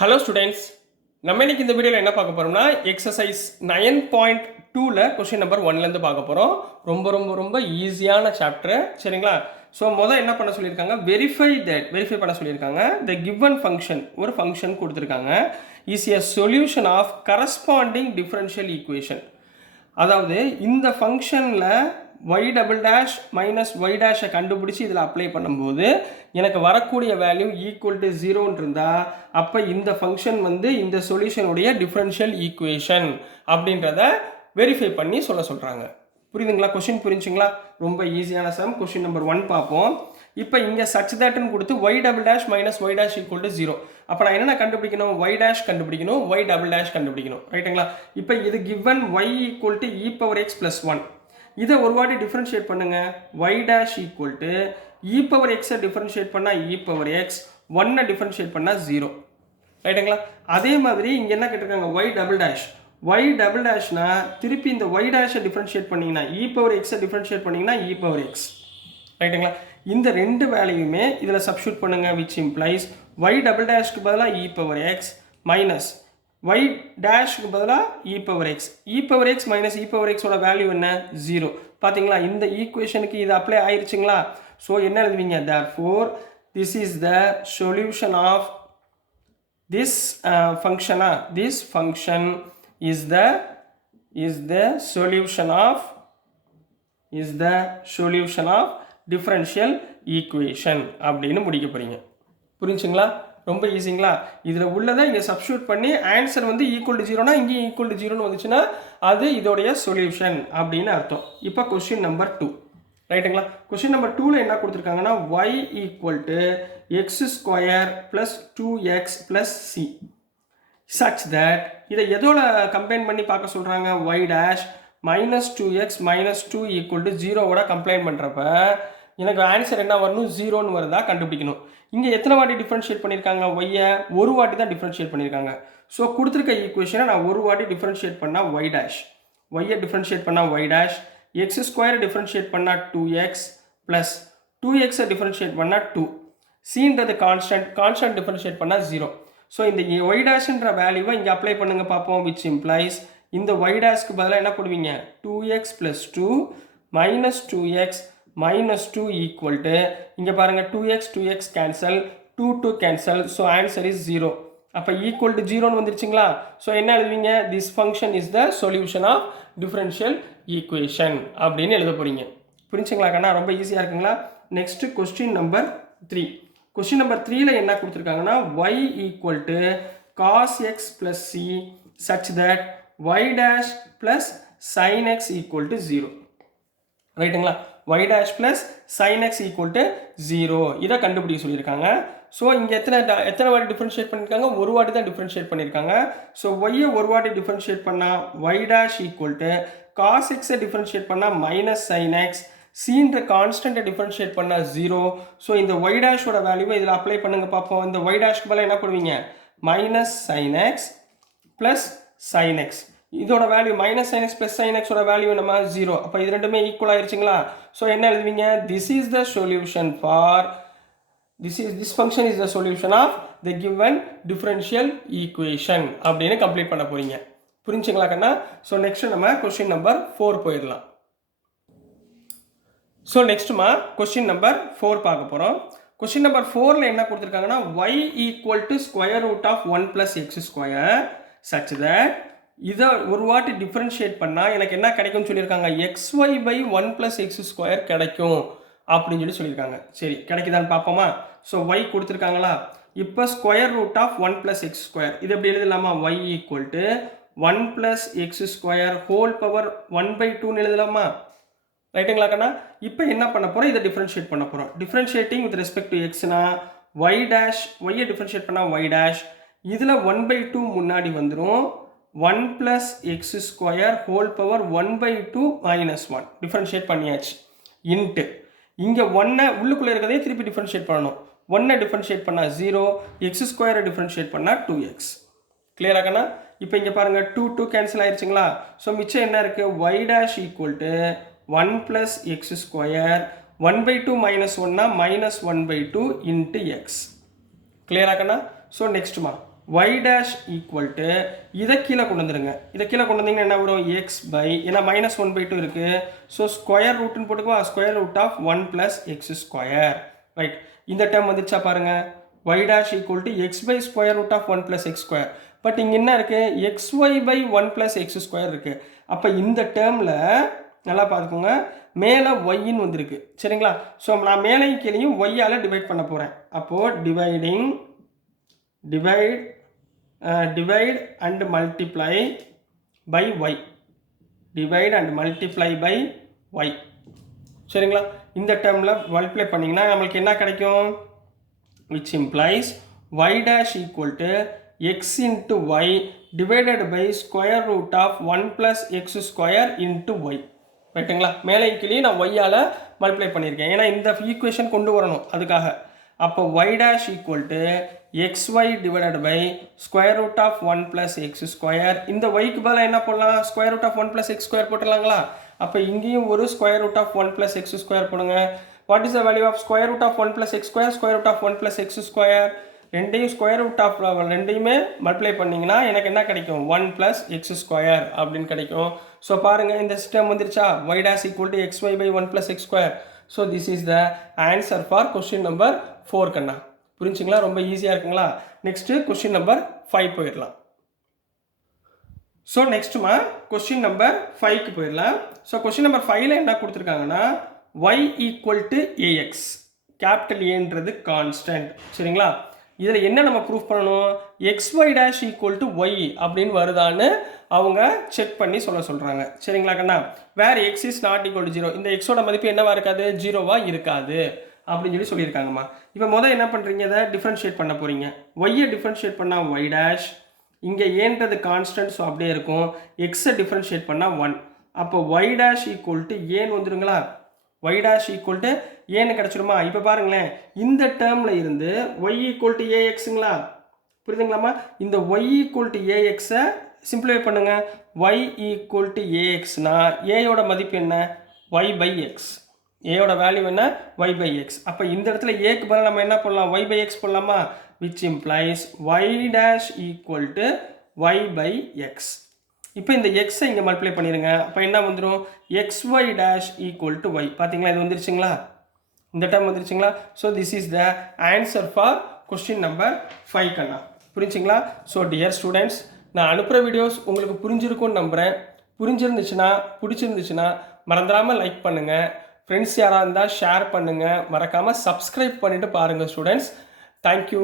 Hello students, நம்ம இன்னைக்கு இந்த வீடியோவில் என்ன பார்க்க போகிறோம்னா எக்ஸசைஸ் 9.2ல கொஸ்டின் நம்பர் 1லேருந்து பார்க்க போகிறோம். ரொம்ப ரொம்ப ரொம்ப ஈஸியான சாப்டர், சரிங்களா? ஸோ என்ன பண்ண சொல்லியிருக்காங்க, வெரிஃபை பண்ண சொல்லியிருக்காங்க. த கிவன் ஃபங்க்ஷன், ஒரு ஃபங்க்ஷன் கொடுத்துருக்காங்க, is a solution of corresponding differential equation. அதாவது இந்த ஃபங்க்ஷனில் y double dash minus y டேஷை கண்டுபிடிச்சி இதில் அப்ளை பண்ணும்போது எனக்கு வரக்கூடிய வேல்யூ ஈக்குவல் டு 0ன்னு இருந்தால் அப்போ இந்த ஃபங்க்ஷன் இந்த சொல்யூஷனுடைய டிஃபரன்ஷியல் ஈக்குவேஷன் அப்படின்றத வெரிஃபை பண்ணி சொல்கிறாங்க. புரியுதுங்களா? கொஸ்டின் புரிஞ்சுங்களா? ரொம்ப ஈஸியான சம். கொஸ்டின் நம்பர் 1 பார்ப்போம். இப்போ இங்கே சச் தட்னு கொடுத்து y double dash minus y dash equal to 0. அப்போ நான் என்னென்ன கண்டுபிடிக்கணும்? ஒய் டேஷ் கண்டுபிடிக்கணும், ஒய் டபுள் டேஷ் கண்டுபிடிக்கணும், ரைட்டுங்களா? இப்போ இது given y equal to e power x plus 1. இதை ஒரு வாட்டி டிஃபரன்ஷியேட் பண்ணுங்க. Y dash equal to e power எக்ஸை டிஃபரன்ஷியேட் பண்ணால் இ பவர் எக்ஸ், 1 டிஃபரன்ஷியேட் பண்ணால் 0, ரைட்டுங்களா? அதே மாதிரி இங்கே என்ன கேட்டிருக்காங்க, y double dash. Y double டேஷ்னா திருப்பி இந்த ஒய் டேஷை டிஃபரன்ஷியேட் பண்ணிங்கன்னா இ பவர் எக்ஸை டிஃபரன்ஷியேட் பண்ணிங்கன்னா இ பவர் எக்ஸ், ரைட்டுங்களா? இந்த ரெண்டு வேல்யூமே இதில் சப்ஸ்டியூட் பண்ணுங்க, விச் இம்ப்ளைஸ் ஒய் டபுள் டேஷ்க்கு பதிலாக இ பவர் எக்ஸ் மைனஸ் ஒய் டேஷ்க்கு பதிலாக இ பவர் எக்ஸ். இ power X minus e power எக்ஸோட வேல்யூ என்ன? 0. பார்த்தீங்களா? இந்த ஈக்குவேஷனுக்கு இது அப்ளை ஆயிடுச்சுங்களா? ஸோ என்ன எழுதுவீங்க? therefore this is the solution of this function. This function is the solution of differential equation அப்படின்னு முடிக்க போறீங்க. புரிஞ்சுங்களா? ரொம்ப ஈஸிங்களா? இதில் உள்ளதை இங்கே சப்ஸ்டியூட் பண்ணி ஆன்சர் ஈக்குவல் டு 0னா இங்கேயும் ஈக்குவல் டு 0ன்னு வந்துச்சுன்னா அது இதோடைய சொல்யூஷன் அப்படின்னு அர்த்தம். இப்போ கொஸ்டின் நம்பர் 2, ரைட்டுங்களா? கொஸ்டின் நம்பர் 2ல என்ன கொடுத்துருக்காங்கன்னா y equal to x square plus 2x plus c such that இதை எதோட கம்பைன் பண்ணி பார்க்க சொல்கிறாங்க? y dash minus 2x minus 2 equal to 0வோட கம்பைன் பண்ணுறப்ப எனக்கு ஆன்சர் என்ன வரணும்? 0ன்னு வருதா கண்டுபிடிக்கணும். இங்கே எத்தனை வாட்டி டிஃபரன்ஷியேட் பண்ணியிருக்காங்க? ஒய்யை ஒரு வாட்டி தான் டிஃபரன்ஷியேட் பண்ணியிருக்காங்க. ஸோ கொடுத்துருக்க ஈக்குவேஷனை நான் ஒரு வாட்டி டிஃபரன்ஷியேட் பண்ணால் ஒய் டேஷ், ஒய்யை டிஃபரன்ஷியேட் பண்ணால் y dash, x square differentiate பண்ணால் 2x ப்ளஸ் 2xை டிஃபரன்ஷியேட் பண்ணால் 2, சின்றது கான்ஸ்டன்ட் டிஃபரன்ஷியேட் பண்ணால் 0. ஸோ இந்த ஒய் டேஷ்ன்ற வேல்யூவை இங்கே அப்ளை பண்ணுங்க பார்ப்போம், விச் இம்ப்ளைஸ் இந்த ஒய் டேஷ்க்கு பதிலாக என்ன போடுவீங்க? 2x plus 2 minus 2x minus 2 equal to இங்க பாருங்க 2x cancel, 2 cancel, so answer is 0. அப்ப equal to 0 வந்துருச்சுங்களா? so என்ன எழுதுவீங்க? this function is the solution of differential equation அப்படின்னு எழுத போறீங்க. புரிஞ்சுங்களா கண்ணா? ரொம்ப ஈஸியா இருக்குங்களா? next question number 3. question number 3ல என்ன கொடுத்திருக்காங்கன்னா y equal to cos x plus c such that y dash plus sin x equal to 0, ரைட்டுங்களா? y dash plus sin x equal to 0 இதை கண்டுபிடிக்க சொல்லியிருக்காங்க. ஸோ இங்கே எத்தனை வாட்டி டிஃபரன்ஷியேட் பண்ணியிருக்காங்க? ஒரு வாட்டி தான் டிஃபரன்ஷியேட் பண்ணியிருக்காங்க. ஸோ ஒய்யை ஒரு வாட்டி டிஃபரன்ஷியேட் பண்ணால் y dash equal to cos x differentiate பண்ணால் மைனஸ் sin x, சின்ற கான்ஸ்டன்ட்டை டிஃபரன்ஷியேட் பண்ணால் 0. ஸோ இந்த y டேஷோட வேல்யூவை இதில் அப்ளை பண்ணுங்க பார்ப்போம். இந்த y டேஷ்க்கு பதிலாக என்ன பண்ணுவீங்க? Minus sin x plus sin x. இதோட value minus sin x plus sin x ஓட வேல்யூ நம்ம 0. அப்போ இது ரெண்டுமே ஈக்குவல் ஆயிருச்சுங்களா? ஸோ என்ன எழுதுவீங்க? this function is the solution of the given differential equation அப்படின்னு கம்ப்ளீட் பண்ண போறீங்க. புரிஞ்சுங்களா கண்ணா? ஸோ நெக்ஸ்ட் நம்ம கொஸ்டின் நம்பர் 4 போயிடலாம். ஸோ நெக்ஸ்ட்மா கொஸ்டின் நம்பர் 4 பார்க்க போகிறோம். கொஸ்டின் நம்பர் 4ல என்ன கொடுத்துருக்காங்கன்னா y equal to square root of 1 plus x square such that இதை ஒரு வாட்டி டிஃபரன்ஷியேட் பண்ணால் எனக்கு என்ன கிடைக்கும்னு சொல்லியிருக்காங்க? xy by 1 plus x square கிடைக்கும் அப்படின்னு சொல்லியிருக்காங்க. சரி, கிடைக்குதான்னு பார்ப்போமா? ஸோ y கொடுத்துருக்காங்களா? இப்போ square root of 1 plus x square இது எப்படி எழுதலாமா? y equal to 1 plus x square whole power 1/2ன்னு எழுதலாமா? ரைட்டுங்களா கண்ணா? இப்போ என்ன பண்ண போகிறோம்? இதை டிஃபரன்ஷியேட் பண்ண போகிறோம். டிஃபரன்ஷியேட்டிங் வித் ரெஸ்பெக்ட் டு எக்ஸ்னா y டேஷ், ஒய்யை டிஃபரன்ஷியேட் பண்ணால் y டேஷ், இதில் 1/2 முன்னாடி வந்துடும். 1 plus x square whole power 1/2 minus 1 differentiate பண்ணியாச்சு. இன்ட்டு இங்கே 1 உள்ளுக்குள்ளே இருக்கிறதே திருப்பி டிஃபரன்ஷியேட் பண்ணணும். 1 டிஃபரன்ஷியேட் பண்ணால் 0, எக்ஸ் ஸ்கொயரை டிஃபரன்ஷியேட் பண்ணால் 2x. கிளியராகண்ணா? இப்போ இங்கே பாருங்கள் 2 கேன்சல் ஆயிடுச்சுங்களா? ஸோ மிச்சம் என்ன இருக்குது? y dash equal to 1 plus x square 1/2 minus 1னா minus 1/2 into x. கிளியராகண்ணா? ஸோ நெக்ஸ்ட்மா y dash ஈக்குவல் டு இதை கீழே கொண்டு வந்துருங்க. இதை கீழே கொண்டு வந்தீங்கன்னா என்ன வரும்? எக்ஸ் பை, ஏன்னா -1/2 இருக்குது. ஸோ ஸ்கொயர் ரூட்னு போட்டுக்குவா, square root of 1 + x square. Right, இந்த டேர்ம் வந்துச்சா பாருங்க, y dash equal to x by square root of 1 + x square. But இங்கே என்ன இருக்குது? xy பை 1 + x ஸ்கொயர் இருக்குது. அப்போ இந்த டேர்மில் நல்லா பார்த்துக்கோங்க, மேலே ஒய்ன்னு வந்திருக்கு. சரிங்களா? ஸோ நான் மேலையும் கீழையும் ஒய்யால் டிவைட் பண்ண போகிறேன். அப்போது divide and multiply by y. Divide and multiply by y. சரிங்களா? இந்த டேர்மில் மல்டிப்ளை பண்ணிங்கன்னா நம்மளுக்கு என்ன கிடைக்கும்? which implies y dash equal to x into y divided by square root of 1 + x square into y. ரைட்டுங்களா? மேலே கீழே நான் ஒய்யால் மல்டிப்ளை பண்ணியிருக்கேன், ஏன்னா இந்த ஈக்குவேஷன் கொண்டு வரணும் அதுக்காக. அப்போ y dash equal to xy divided by square root of 1 + x square. இந்த yக்கு பதிலாக என்ன போடலாம்? square root of 1 + x square போட்டுடலாங்களா? அப்போ இங்கேயும் ஒரு square root of 1 + x square போடுங்க. What is the value of square root of 1 + x square? Square root of 1 + x square. ரெண்டையும் square root of ரெண்டையுமே மல்டிப்ளை பண்ணிங்கன்னா எனக்கு என்ன கிடைக்கும்? 1 + x square அப்படின்னு கிடைக்கும். ஸோ பாருங்கள், இந்த சிஸ்டம் வந்துருச்சா? y dash equal to xy by 1 + x square. So this is the answer for question number 4 கண்ணா. புரிஞ்சுங்களா? ரொம்ப ஈஸியாக இருக்குங்களா? நெக்ஸ்ட்டு கொஸ்டின் நம்பர் 5 போயிடலாம். ஸோ நெக்ஸ்ட்டுமா கொஸ்டின் நம்பர் 5க்கு போயிடலாம். ஸோ கொஸ்டின் நம்பர் 5ல் என்ன கொடுத்துருக்காங்கன்னா y equal to ax. Capital ஏன்றது கான்ஸ்டன்ட். சரிங்களா? இதில் என்ன நம்ம ப்ரூஃப் பண்ணணும்? xy dash equal to y அப்படின்னு வருதான்னு அவங்க செக் பண்ணி சொல்கிறாங்க. சரிங்களா கண்ணா? வேர் x is not equal to 0. இந்த xோட மதிப்பு என்னவா இருக்காது? 0வாக இருக்காது அப்படின்னு சொல்லியிருக்காங்கம்மா. இப்போ முதல் என்ன பண்ணுறீங்க? இதை டிஃப்ரென்ஷியேட் பண்ண போகிறீங்க. ஒய்யை டிஃப்ரென்ஷியேட் பண்ணால் y dash, இங்கே ஏன்றது கான்ஸ்டன்ட், ஸோ அப்படியே இருக்கும். எக்ஸை டிஃப்ரென்ஷியேட் பண்ணால் 1. அப்போ y dash equal to ஏன்னு வந்துடுங்களா? y dash equal to ஏன்னு கிடச்சிருமா? இப்போ பாருங்களேன், இந்த டேர்மில் இருந்து y equal to axங்களா? புரியுதுங்களாம்மா? இந்த y equal to axஐ சிம்பிளிஃபை பண்ணுங்க. y equal to axனா ஏயோட மதிப்பு என்ன? y by x. ஏயோட வேல்யூ என்ன? y by x. அப்போ இந்த இடத்துல ஏக்கு பதிலாக நம்ம என்ன பண்ணலாம்? y by x போடலாமா? which implies y dash equal to y by x. இப்போ இந்த எக்ஸை இங்கே மல்டிப்ளை பண்ணிடுங்க. அப்போ என்ன வந்துடும்? xy dash equal to y. பார்த்தீங்களா? இது வந்துருச்சுங்களா? இந்த டேர்ம் வந்துருச்சுங்களா? So this is the answer for question number 5 கண்ணா. புரிஞ்சுங்களா? ஸோ டியர் ஸ்டூடெண்ட்ஸ், நான் அனுப்புகிற வீடியோஸ் உங்களுக்கு புரிஞ்சிருக்கும்னு நம்புகிறேன். புரிஞ்சிருந்துச்சுன்னா, பிடிச்சிருந்துச்சுன்னா மறந்துடாமல் லைக் பண்ணுங்கள். ஃப்ரெண்ட்ஸ் யாராக இருந்தால் ஷேர் பண்ணுங்கள். மறக்காமல் சப்ஸ்கிரைப் பண்ணிவிட்டு பாருங்கள் ஸ்டூடெண்ட்ஸ். தேங்க்யூ.